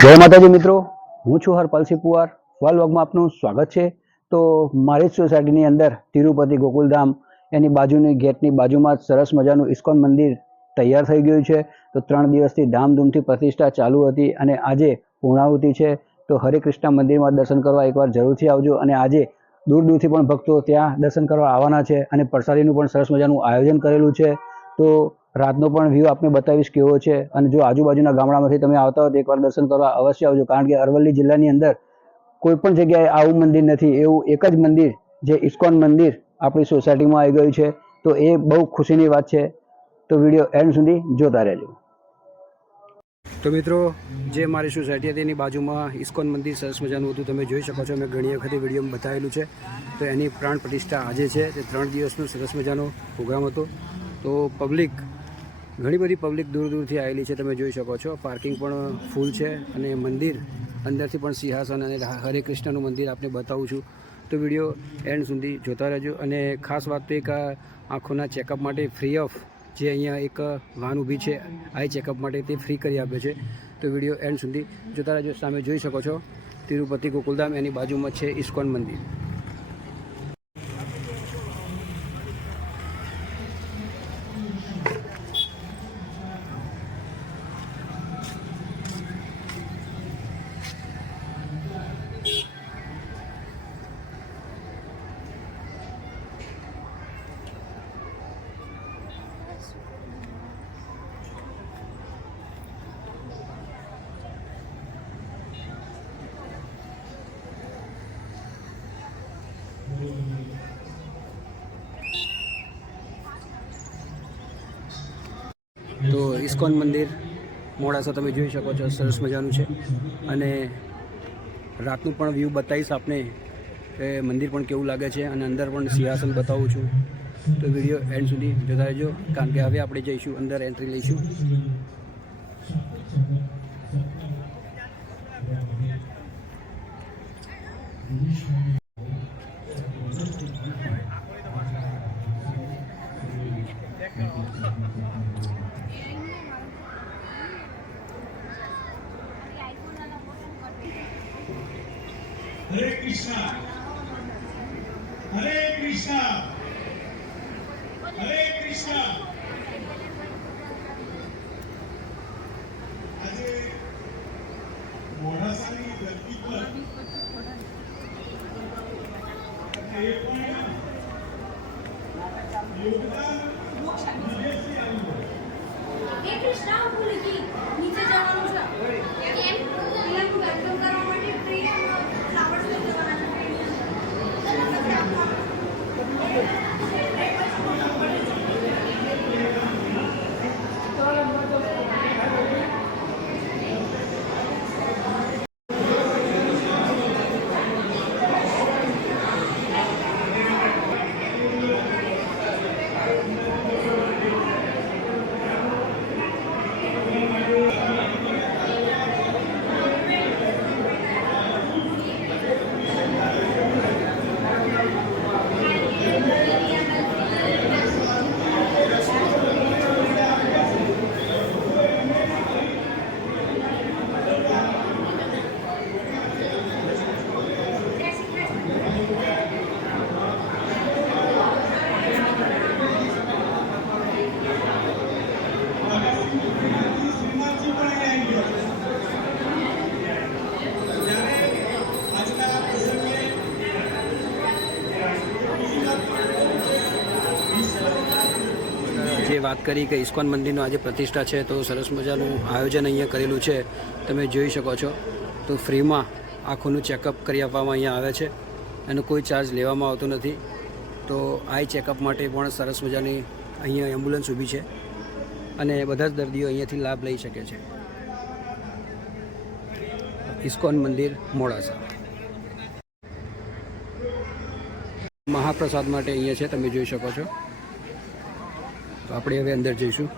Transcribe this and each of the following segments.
જય માતાજી મિત્રો, હું છું હરપાલસિંહ પુવાર. વાલ વગમાં આપનું સ્વાગત છે. તો મારી સોસાયટીની અંદર તિરુપતિ ગોકુલધામ, એની બાજુની ગેટની બાજુમાં સરસ મજાનું ઇસ્કોન મંદિર તૈયાર થઈ ગયું છે. તો ત્રણ દિવસથી ધામધૂમથી પ્રતિષ્ઠા ચાલુ હતી અને આજે પૂર્ણાહુતિ છે. તો હરિકૃષ્ણ મંદિરમાં દર્શન કરવા એકવાર જરૂરથી આવજો અને આજે દૂર દૂરથી પણ ભક્તો ત્યાં દર્શન કરવા આવવાના છે અને પ્રસાદીનું પણ સરસ મજાનું આયોજન કરેલું છે. તો રાતનો પણ વ્યૂ આપને બતાવીશ કેવો છે. અને જો આજુબાજુના ગામડામાંથી તમે આવતા હો તો એકવાર દર્શન કરવા અવશ્ય આવજો. કારણ કે અરવલ્લી જિલ્લાની અંદર કોઈ પણ જગ્યાએ આવું મંદિર નથી. એવું એક જ મંદિર જે ઇસ્કોન મંદિર આપણી સોસાયટીમાં આવી ગયું છે. તો એ બહુ ખુશીની વાત છે. તો વીડિયો એન્ડ સુધી જોતા રહેજો. તો મિત્રો, જે મારી સોસાયટી હતી એની બાજુમાં ઇસ્કોન મંદિર સરસ મજાનું હતું. તમે જોઈ શકો છો, મેં ઘણી વખતે વિડીયોમાં બતાવેલું છે. તો એની પ્રાણ પ્રતિષ્ઠા આજે છે. તે ત્રણ દિવસનો સરસ મજાનો પ્રોગ્રામ હતો. તો પબ્લિક ઘણી બધી પબ્લિક દૂર દૂરથી આવેલી છે, તમે જોઈ શકો છો. પાર્કિંગ પણ ફૂલ છે અને મંદિર, અંદરથી પણ સિંહાસન અને હરે કૃષ્ણનું મંદિર આપને બતાવું છું. તો વીડિયો એન્ડ સુધી જોતા રહેજો. અને ખાસ વાત તો એક આંખોના ચેકઅપ માટે ફ્રી ઓફ જે અહીંયા એક વાન ઊભી છે આઈ ચેકઅપ માટે તે ફ્રી કરી આપે છે. તો વીડિયો એન્ડ સુધી જોતા રહેજો. સામે જોઈ શકો છો, તિરુપતિ ગોકુલધામ, એની બાજુમાં છે ઇસ્કોન મંદિર તો ઇસ્કોન મંદિર, મોડાસા તમે જોઈ શકો છો, સરસ મજાનું છે. અને રાતનું પણ વ્યૂ બતાવીશ આપને કે મંદિર પણ કેવું લાગે છે અને અંદર પણ સિંહાસન બતાવું છું. તો વીડિયો એન્ડ સુધી જોતા રહેજો, કારણ કે હવે આપણે જઈશું, અંદર એન્ટ્રી લઈશું. કૃષ્ણ. હરે કૃષ્ણ. હરે કૃષ્ણ. આજે મોડાસાની ધરતી પર એ પણ યોગદાન કૃષ્ણા ભૂલ નીચે જવાનું છે. કેમ? કાર્યક્રમ વેલકમ કરવા માટે ટ્રેન ફ્લાવર્સ લઈ જવાના શ્રીનાથજી પણ અહીંયા આવી ગયો ત્યારે આજના પ્રસંગે જે વાત કરી કે ઇસ્કોન મંદિરનો આજે પ્રતિષ્ઠા છે, તો સરસ મજાનું આયોજન અહીંયા કરેલું છે. તમે જોઈ શકો છો. તો ફ્રીમાં આંખોનું ચેકઅપ કરી આપવામાં અહીંયા આવે છે. એનો કોઈ ચાર્જ લેવામાં આવતો નથી. તો આઈ ચેકઅપ માટે પણ સરસ મજાની અહીંયા એમ્બ્યુલન્સ ઊભી છે. અને બધા જ દર્દીઓ અહીંયાથી લાભ લઈ શકે છે. ઇસ્કોન મંદિર, મોડાસા. મહાપ્રસાદ માટે અહીંયા છે, તમે જોઈ શકો છો. તો આપણે હવે અંદર જઈશું.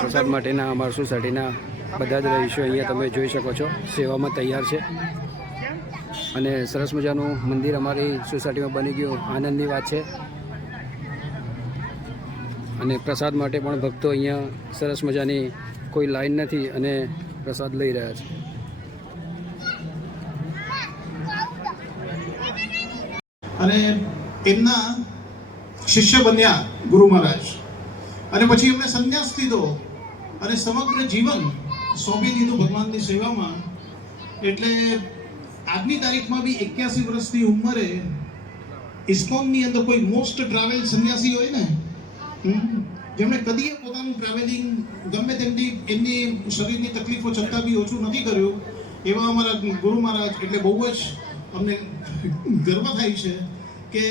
પ્રસાદ માટેના અમારા સોસાયટીના બધા જ રહીશો અહીંયા તમે જોઈ શકો છો, સેવામાં તૈયાર છે. અને સરસ મજાનું મંદિર અમારી સોસાયટીમાં બની ગયું, આનંદની વાત છે. અને પ્રસાદ માટે પણ ભક્તો અહીંયા સરસ મજાની કોઈ લાઈન નથી અને પ્રસાદ લઈ રહ્યા છે. અને એમના શિષ્ય બન્યા ગુરુ મહારાજ. અને પછી એમણે સંન્યાસ લીધો. અને સમગ્ર જીવન સોંપી દીધું ભગવાનની સેવામાં, એટલે આજની તારીખમાં બી એક્યાસી વર્ષની ઉંમરે ઇસ્કોનની અંદર કોઈ મોસ્ટ ટ્રાવેલ સંન્યાસી હોય ને જેમણે કદીએ પોતાનું ટ્રાવેલિંગ ગમે તેમની, એમની શરીરની તકલીફો છતાં બી ઓછું નથી કર્યું, એવા અમારા ગુરુ મહારાજ, એટલે બહુ જ અમને ગર્વ થાય છે કે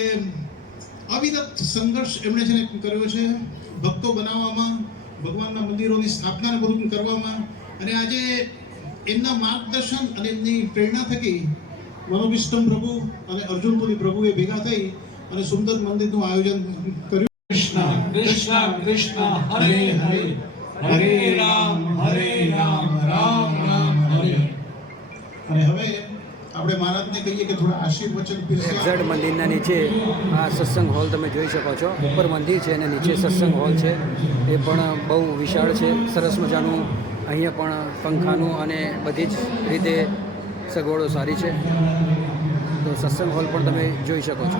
અવિરત સંઘર્ષ એમણે છે ને કર્યો છે, ભક્તો બનાવવામાં ભગવાનના મંદિરોની સ્થાપના બધું કરવામાં અને આજે એમના માર્ગદર્શન અને એમની પ્રેરણા થકી મનોવિષ્ટમ પ્રભુ અને અર્જુનપુરી પ્રભુએ ભેગા થઈ અને સુંદર મંદિરનું આયોજન કર્યું. કૃષ્ણ કૃષ્ણ કૃષ્ણ, હરે હરે. હરે રામ હરે રામ હરે અને હવે આપણે મહારાજને કહીએ મંદિરના નીચે આ સત્સંગ હોલ તમે જોઈ શકો છો. ઉપર મંદિર છે અને નીચે સત્સંગ હોલ છે. એ પણ બહુ વિશાળ છે. સરસ મજાનું અહીંયા પણ પંખાનું અને બધી જ રીતે સગવડો સારી છે. તો સત્સંગ હોલ પણ તમે જોઈ શકો છો.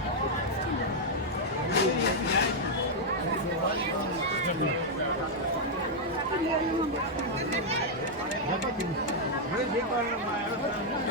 Thank you.